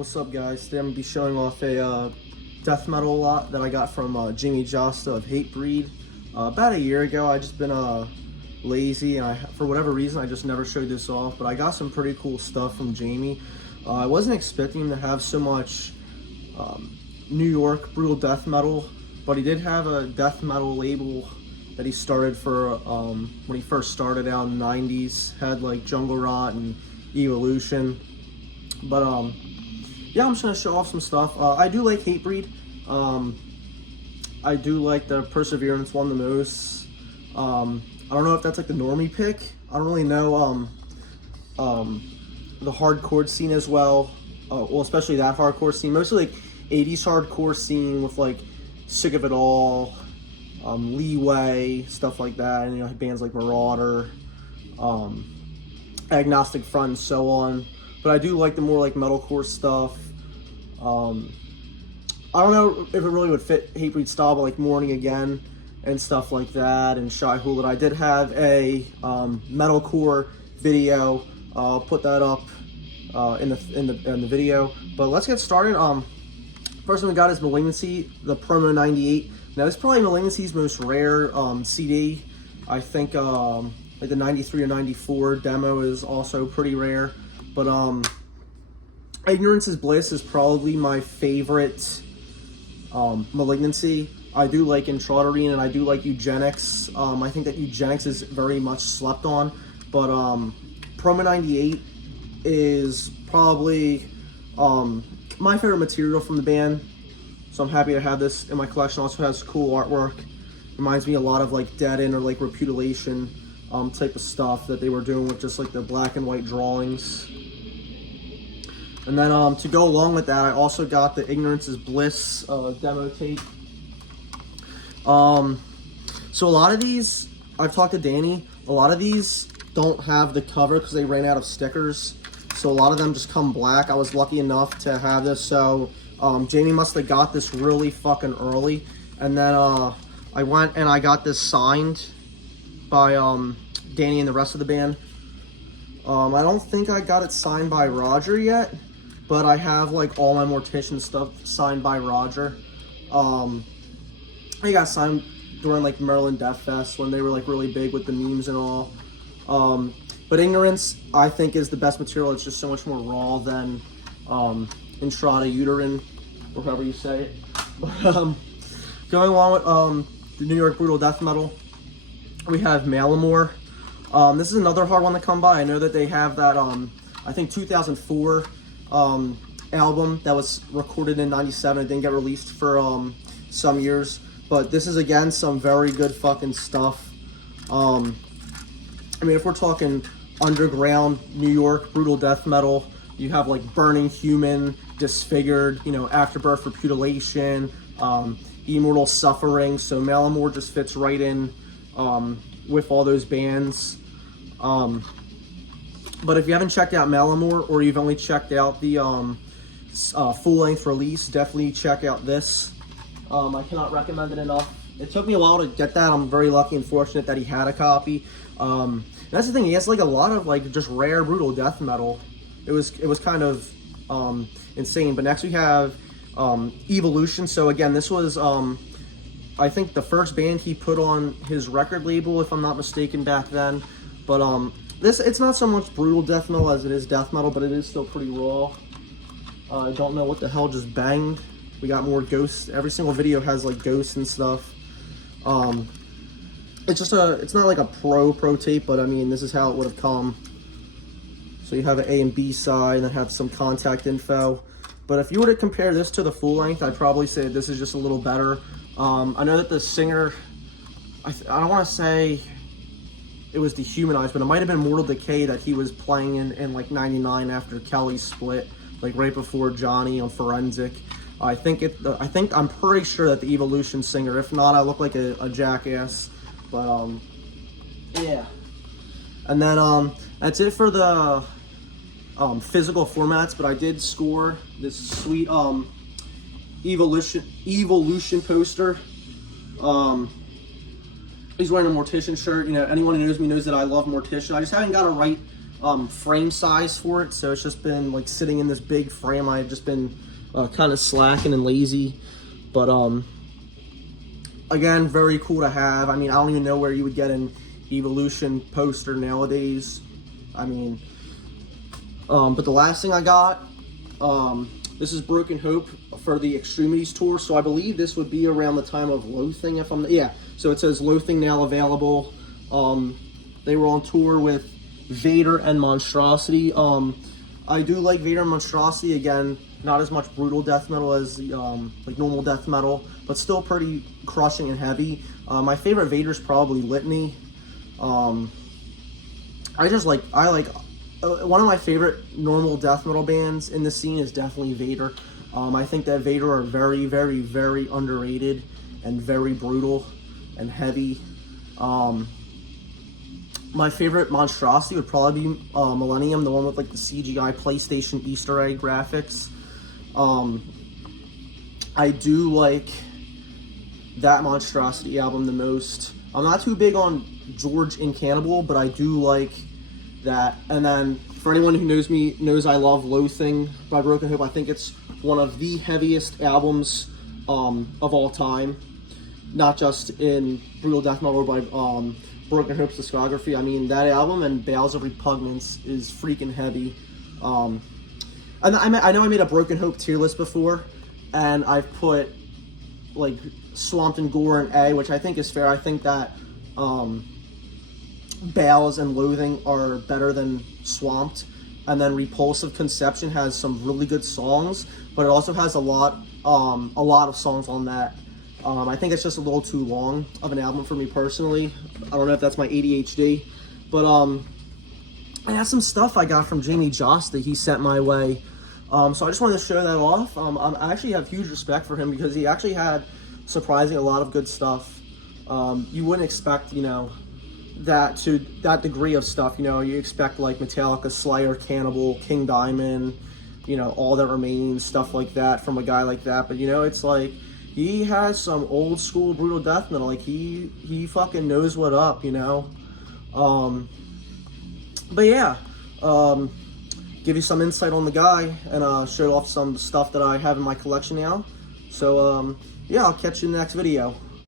What's up, guys? Today I'm going to be showing off a death metal lot that I got from Jamey Jasta of Hatebreed. About a year ago. I just been lazy, and for whatever reason I just never showed this off, but I got some pretty cool stuff from Jamey. I wasn't expecting him to have so much New York brutal death metal, but he did have a death metal label that he started for when he first started out in the 90s. Had like Jungle Rot and Evilution, but yeah, I'm just gonna show off some stuff. I do like Hatebreed. I do like the Perseverance one the most. I don't know if that's like the normie pick. I don't really know the hardcore scene as well. Well, especially that hardcore scene. Mostly like 80s hardcore scene with like Sick of It All, Leeway, stuff like that. And you know, bands like Marauder, Agnostic Front, and so on. But I do like the more like metalcore stuff. I don't know if it really would fit Hatebreed style, but like Mourning Again and stuff like that, and Shy Hulid. I did have a metalcore video. I'll put that up in the video. But let's get started. First one we got is Malignancy, the Promo 98. Now this is probably Malignancy's most rare CD. I think like the 93 or 94 demo is also pretty rare. But Ignorance is Bliss is probably my favorite Malignancy. I do like Intrauterine and I do like Eugenics. I think that Eugenics is very much slept on, but Promo 98 is probably my favorite material from the band. So I'm happy to have this in my collection. Also has cool artwork. Reminds me a lot of like Dead End or like Repudiation type of stuff that they were doing with just like the black and white drawings. And then to go along with that, I also got the Ignorance is Bliss demo tape. So a lot of these, I've talked to Danny, a lot of these don't have the cover because they ran out of stickers. So a lot of them just come black. I was lucky enough to have this, so Jamey must have got this really fucking early. And then I went and I got this signed by Danny and the rest of the band. I don't think I got it signed by Roger yet, but I have like all my Mortician stuff signed by Roger. I got signed during like Maryland Death Fest when they were like really big with the memes and all. But Ignorance, I think, is the best material. It's just so much more raw than Intrauterine, or however you say it. But, going along with the New York brutal death metal, we have Malamor. This is another hard one to come by. I know that they have that I think 2004 album that was recorded in '97. It didn't get released for some years, but this is again some very good fucking stuff. I mean, if we're talking underground New York brutal death metal, you have like Burning Human, Disfigured, you know, Afterbirth, Repudiation, Immortal Suffering. So Malamor just fits right in with all those bands. But if you haven't checked out Malamor, or you've only checked out the full-length release, definitely check out this. I cannot recommend it enough. It took me a while to get that. I'm very lucky and fortunate that he had a copy. That's the thing, he has like a lot of like just rare brutal death metal. It was kind of insane. But next we have Evilution. So again, this was I think the first band he put on his record label, if I'm not mistaken, back then. But it's not so much brutal death metal as it is death metal, but it is still pretty raw. I don't know what the hell just banged. We got more ghosts. Every single video has like ghosts and stuff. It's not like a pro tape, but I mean, this is how it would have come. So you have an A and B side, and then have some contact info. But if you were to compare this to the full length, I'd probably say this is just a little better. I know that the singer, I don't want to say it was Dehumanized, but it might have been Mortal Decay that he was playing in like '99 after Kelly split, like right before Johnny on Forensic. I'm pretty sure that the Evilution singer. If not, I look like a jackass. But yeah. And then that's it for the physical formats. But I did score this sweet Evilution poster. He's wearing a Mortician shirt. You know, anyone who knows me knows that I love Mortician. I just haven't got it right frame size for it, so it's just been like sitting in this big frame. I've just been kind of slacking and lazy, but again, very cool to have. I mean, I don't even know where you would get an evilution poster nowadays. I mean, but the last thing I got, this is Broken Hope for the Extremities tour. So I believe this would be around the time of Loathing, if I'm, yeah. So it says Loathing now available. They were on tour with Vader and Monstrosity. I do like Vader and Monstrosity. Again, not as much brutal death metal as like normal death metal, but still pretty crushing and heavy. My favorite Vader is probably Litany. I like one of my favorite normal death metal bands in the scene is definitely Vader. I think that Vader are very, very, very underrated and very brutal and heavy. My favorite Monstrosity would probably be Millennium, the one with like the CGI PlayStation Easter egg graphics. I do like that Monstrosity album the most. I'm not too big on George and Cannibal, but I do like that. And then for anyone who knows me knows I love Loathing by Broken Hope. I think it's one of the heaviest albums of all time, not just in brutal death metal, by Broken Hope's discography. I mean, that album and Bales of Repugnance is freaking heavy. And I know I made a Broken Hope tier list before, and I've put like Swamped and Gore in A, which I think is fair. I think that Bales and Loathing are better than Swamped, and then Repulsive Conception has some really good songs, but it also has a lot of songs on that. I think it's just a little too long of an album for me personally. I don't know if that's my ADHD, but I have some stuff I got from Jamey Jasta he sent my way. So I just wanted to show that off. I actually have huge respect for him because he actually had surprising a lot of good stuff. You wouldn't expect, you know, that to that degree of stuff. You know, you expect like Metallica, Slayer, Cannibal, King Diamond, you know, All That Remains, stuff like that from a guy like that. But you know, it's like he has some old school brutal death metal. Like he fucking knows what up, you know. But yeah, give you some insight on the guy and show off some stuff that I have in my collection now. So yeah, I'll catch you in the next video.